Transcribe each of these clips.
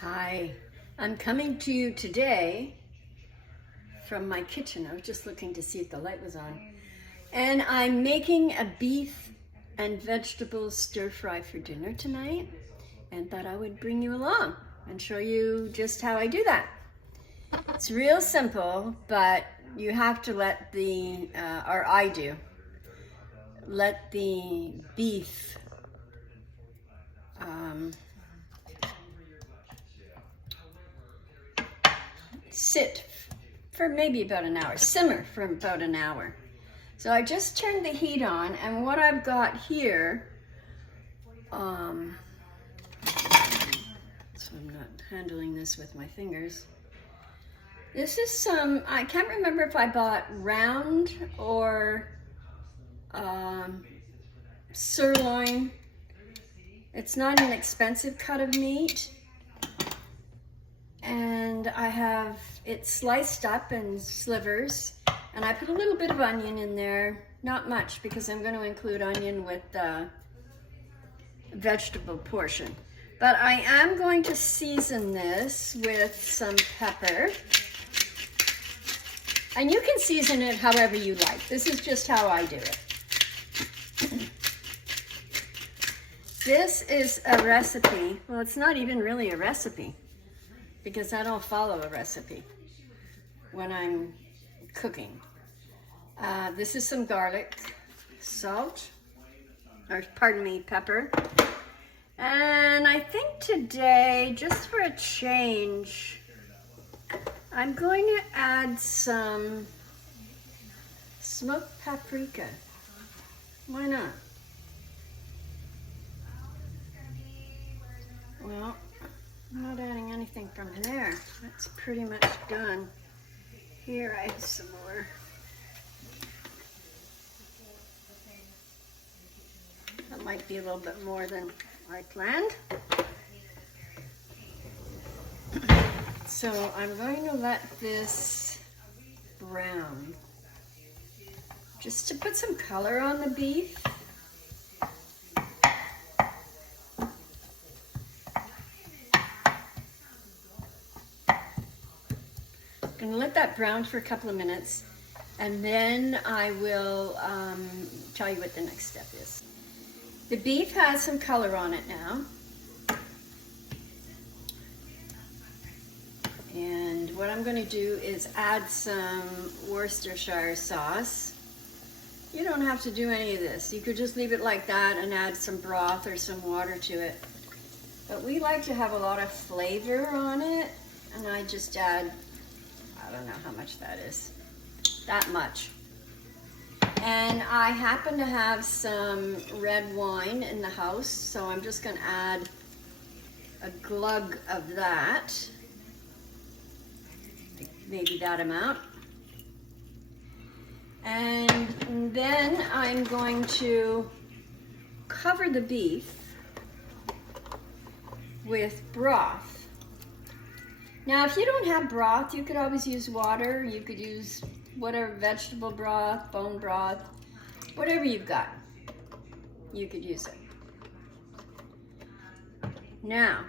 Hi, I'm coming to you today from my kitchen. I was just looking to see if the light was on. And I'm making a beef and vegetable stir fry for dinner tonight, and thought I would bring you along and show you just how I do that. It's real simple, but you have to let the, or I do, let the beef sit for maybe about an hour, simmer for about an hour. So I just turned the heat on, and what I've got here, so I'm not handling this with my fingers. This is some, I can't remember if I bought round or sirloin. It's not an expensive cut of meat. And I have it sliced up in slivers, and I put a little bit of onion in there, not much because I'm going to include onion with the vegetable portion. But I am going to season this with some pepper. And you can season it however you like. This is just how I do it. This is a recipe. Well, it's not even really a recipe, because I don't follow a recipe when I'm cooking. This is some garlic, salt, or pardon me, pepper. And I think today, just for a change, I'm going to add some smoked paprika. Why not? Well, I'm not adding anything from there. That's pretty much done. Here I have some more. That might be a little bit more than I planned. So I'm going to let this brown, just to put some color on the beef. I'm going to let that brown for a couple of minutes, and then I will tell you what the next step is. The beef has some color on it now. And what I'm going to do is add some Worcestershire sauce. You don't have to do any of this. You could just leave it like that and add some broth or some water to it. But we like to have a lot of flavor on it, and I just add, I don't know how much that is, that much. And I happen to have some red wine in the house, so I'm just going to add a glug of that, maybe that amount. And then I'm going to cover the beef with broth. Now, if you don't have broth, you could always use water. You could use whatever, vegetable broth, bone broth, whatever you've got, you could use it. Now,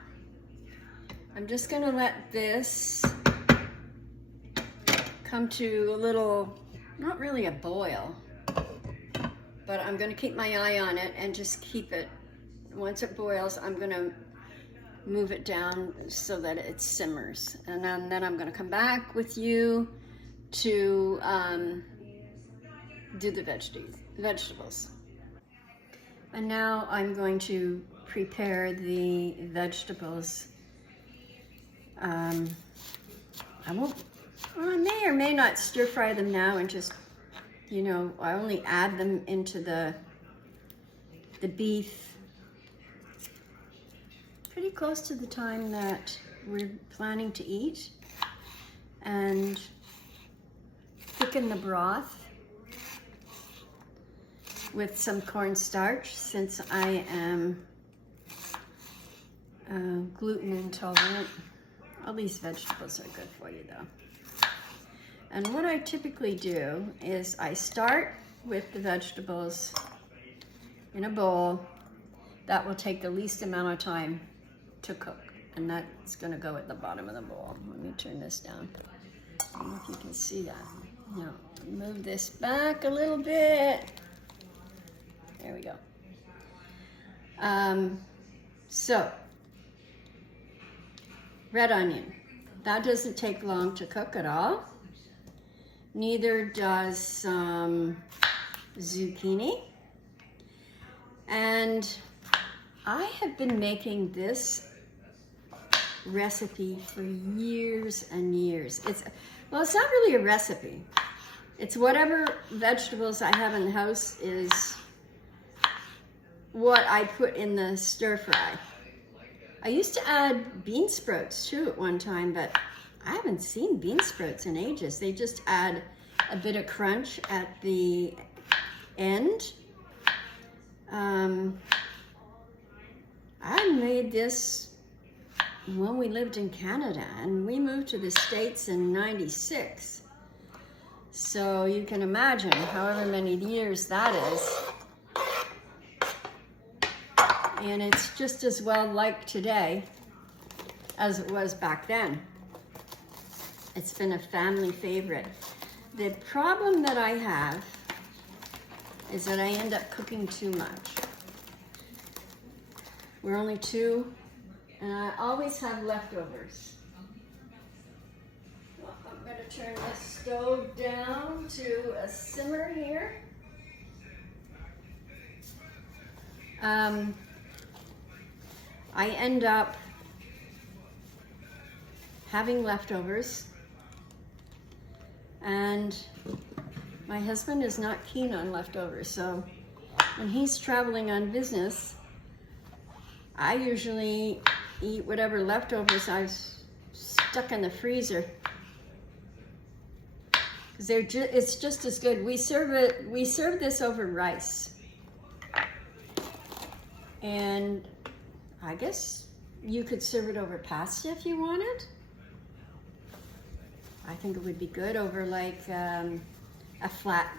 I'm just going to let this come to a little, not really a boil, but I'm going to keep my eye on it and just keep it. Once it boils, I'm going to move it down so that it simmers, and then I'm going to come back with you to do the vegetables. And now I'm going to prepare the vegetables. I may or may not stir fry them now, and just, you know, I only add them into the beef pretty close to the time that we're planning to eat, and thicken the broth with some cornstarch, since I am gluten intolerant. All these vegetables are good for you though. And what I typically do is I start with the vegetables in a bowl. That will take the least amount of time to cook. and that's gonna go at the bottom of the bowl. Let me turn this down. I don't know if you can see that. Now, move this back a little bit. There we go. So, red onion. That doesn't take long to cook at all. Neither does zucchini. And I have been making this recipe for years and years. It's not really a recipe. It's whatever vegetables I have in the house is what I put in the stir fry. I used to add bean sprouts too at one time, but I haven't seen bean sprouts in ages. They just add a bit of crunch at the end. I made this when we lived in Canada, and we moved to the States in '96. So you can imagine however many years that is. And it's just as well liked today as it was back then. It's been a family favorite. The problem that I have is that I end up cooking too much. We're only two, and I always have leftovers. Well, I'm going to turn the stove down to a simmer here. I end up having leftovers, and my husband is not keen on leftovers, so when he's traveling on business, I usually eat whatever leftovers I've stuck in the freezer, because it's just as good. We serve this over rice, and I guess you could serve it over pasta if you wanted. I think it would be good over like a flat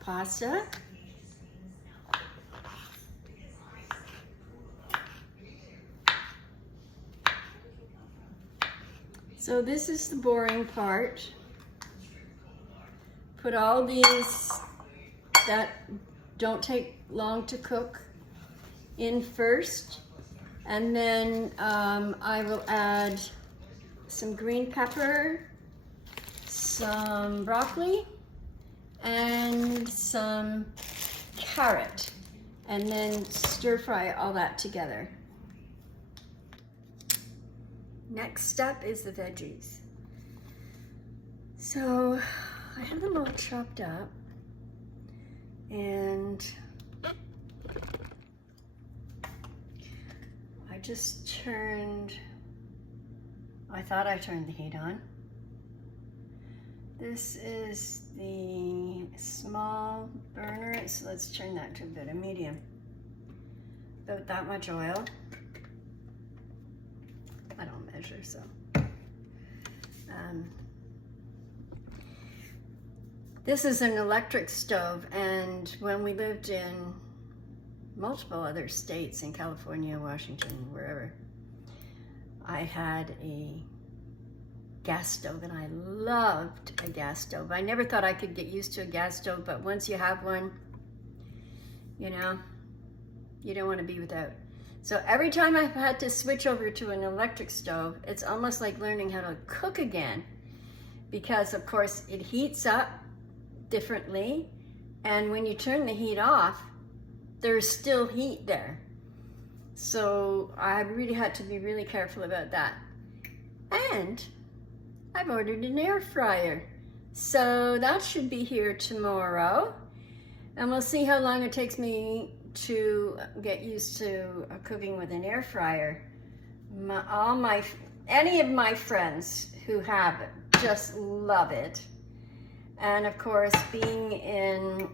pasta. So this is the boring part. Put all these that don't take long to cook in first, and then I will add some green pepper, some broccoli, and some carrot, and then stir fry all that together. Next step is the veggies. So I have them all chopped up, and I thought I turned the heat on. This is the small burner, so let's turn that to a bit of medium. About that much oil. I don't measure, so. This is an electric stove, and when we lived in multiple other states, in California, Washington, wherever, I had a gas stove, and I loved a gas stove. I never thought I could get used to a gas stove, but once you have one, you know, you don't want to be without. So every time I've had to switch over to an electric stove, it's almost like learning how to cook again, because of course it heats up differently, and when you turn the heat off, there's still heat there. So I really had to be really careful about that. And I've ordered an air fryer, so that should be here tomorrow, and we'll see how long it takes me to get used to cooking with an air fryer. Any of my friends who have it just love it. And of course, being in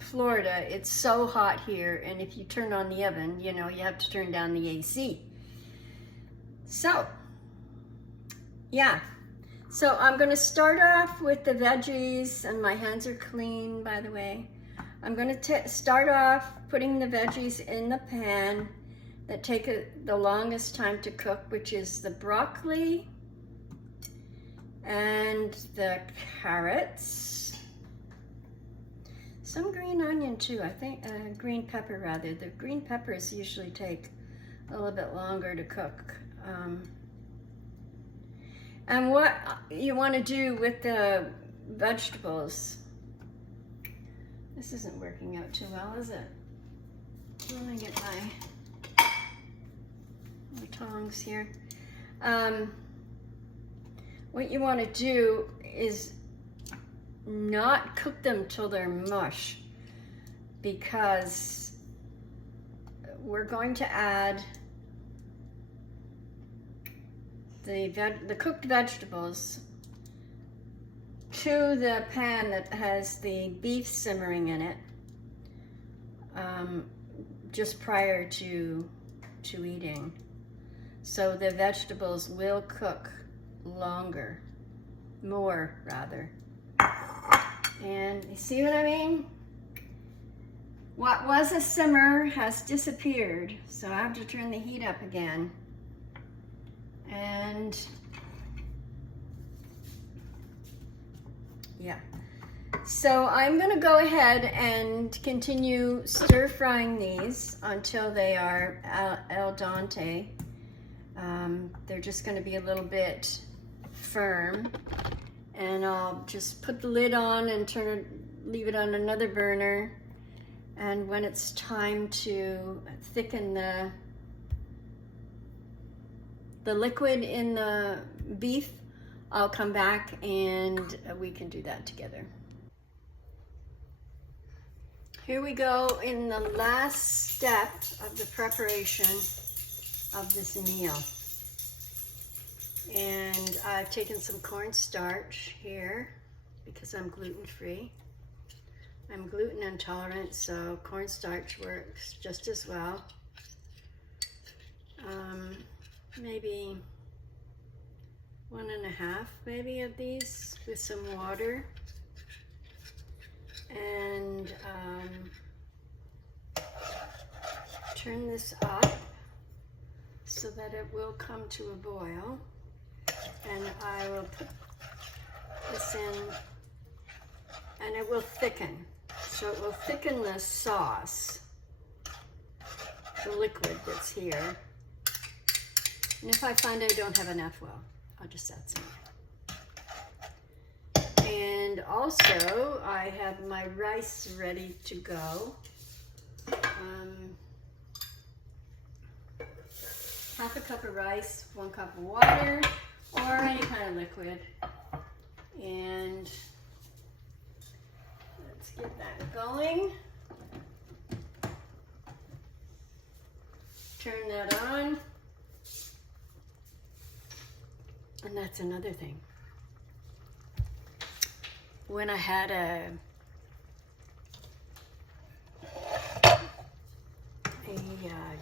Florida, it's so hot here, and if you turn on the oven, you know, you have to turn down the AC. So, yeah. So I'm gonna start off with the veggies, and my hands are clean, by the way. I'm gonna start off putting the veggies in the pan, that take the longest time to cook, which is the broccoli and the carrots. Some green onion too, I think, green pepper rather. The green peppers usually take a little bit longer to cook. And what you want to do with the vegetables, this isn't working out too well, is it? Let me get my tongs here. What you want to do is not cook them till they're mush, because we're going to add the cooked vegetables to the pan that has the beef simmering in it just prior to eating. So the vegetables will cook more rather. And you see what I mean? What was a simmer has disappeared, so I have to turn the heat up again. And yeah, so I'm gonna go ahead and continue stir frying these until they are al dente. They're just gonna be a little bit firm, and I'll just put the lid on and leave it on another burner. And when it's time to thicken the liquid in the beef, I'll come back and we can do that together. Here we go in the last step of the preparation of this meal. And I've taken some cornstarch here because I'm gluten-free. I'm gluten intolerant, so cornstarch works just as well. Maybe 1.5 maybe of these with some water. And turn this up so that it will come to a boil. And I will put this in, and it will thicken. So it will thicken the sauce, the liquid that's here. And if I find I don't have enough, well, I'll just add some more. And also, I have my rice ready to go. Half a cup of rice, 1 cup of water, or any kind of liquid. And let's get that going. Turn that on. And that's another thing. When I had a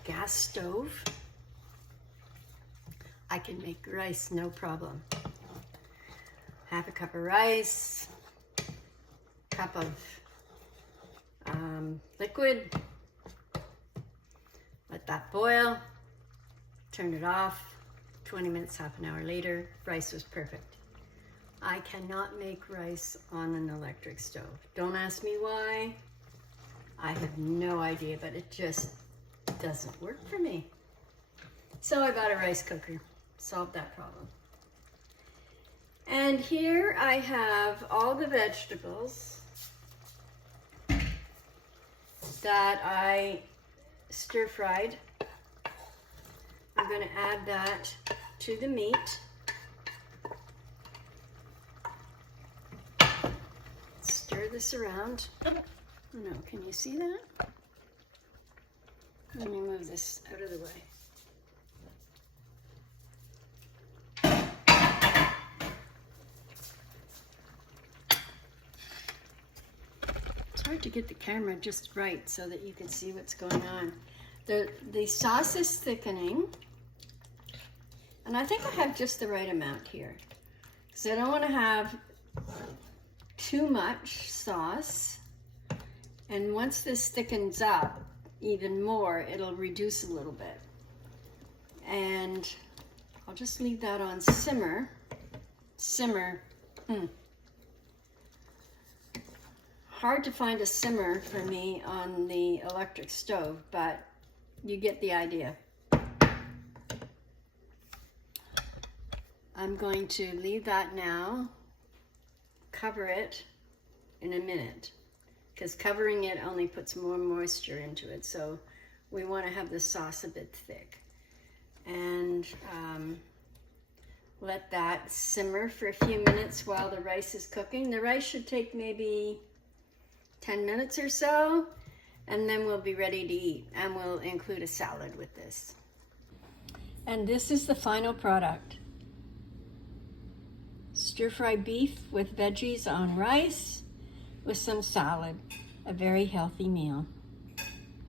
gas stove, I can make rice no problem. Half a cup of rice, cup of liquid, let that boil, turn it off. 20 minutes, half an hour later, rice was perfect. I cannot make rice on an electric stove. Don't ask me why. I have no idea, but it just doesn't work for me. So I got a rice cooker, solved that problem. And here I have all the vegetables that I stir fried. I'm going to add that to the meat. Stir this around. Oh no, can you see that? Let me move this out of the way. It's hard to get the camera just right so that you can see what's going on. The sauce is thickening, and I think I have just the right amount here, because I don't want to have too much sauce, and once this thickens up even more, it'll reduce a little bit. And I'll just leave that on simmer. Hard to find a simmer for me on the electric stove, but you get the idea. I'm going to leave that now, cover it in a minute, because covering it only puts more moisture into it. So we want to have the sauce a bit thick. And let that simmer for a few minutes while the rice is cooking. The rice should take maybe 10 minutes or so, and then we'll be ready to eat, and we'll include a salad with this. And this is the final product. Stir-fry beef with veggies on rice with some salad. A very healthy meal.